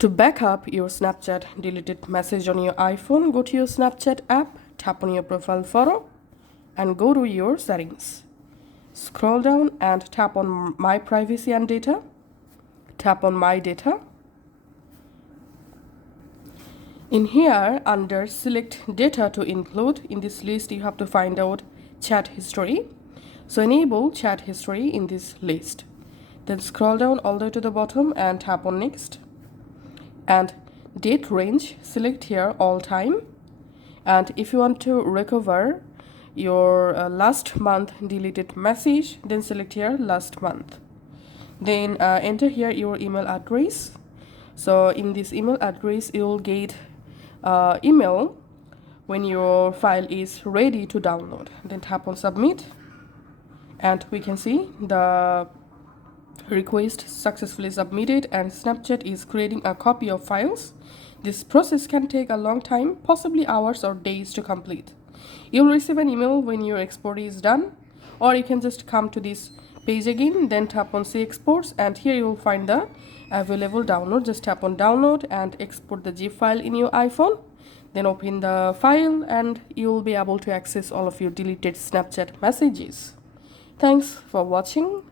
To back up your Snapchat deleted message on your iPhone, go to your Snapchat app, tap on your profile photo, and go to your settings. Scroll down and tap on My Privacy and Data. Tap on My Data. In here, under Select Data to Include, in this list you have to find out Chat History. So enable Chat History in this list. Then scroll down all the way to the bottom and tap on Next. And date range, select here all time. And if you want to recover your last month deleted message, then select here last month. Then enter here your email address. So in this email address, you'll get email when your file is ready to download. Then tap on submit, and we can see the request successfully submitted and Snapchat is creating a copy of files. This process can take a long time, possibly hours or days to complete. You'll receive an email when your export is done, or you can just come to this page again, then tap on See Exports, and here you'll find the available download. Just tap on download and export the zip file in your iPhone. Then open the file and you'll be able to access all of your deleted Snapchat messages. Thanks for watching.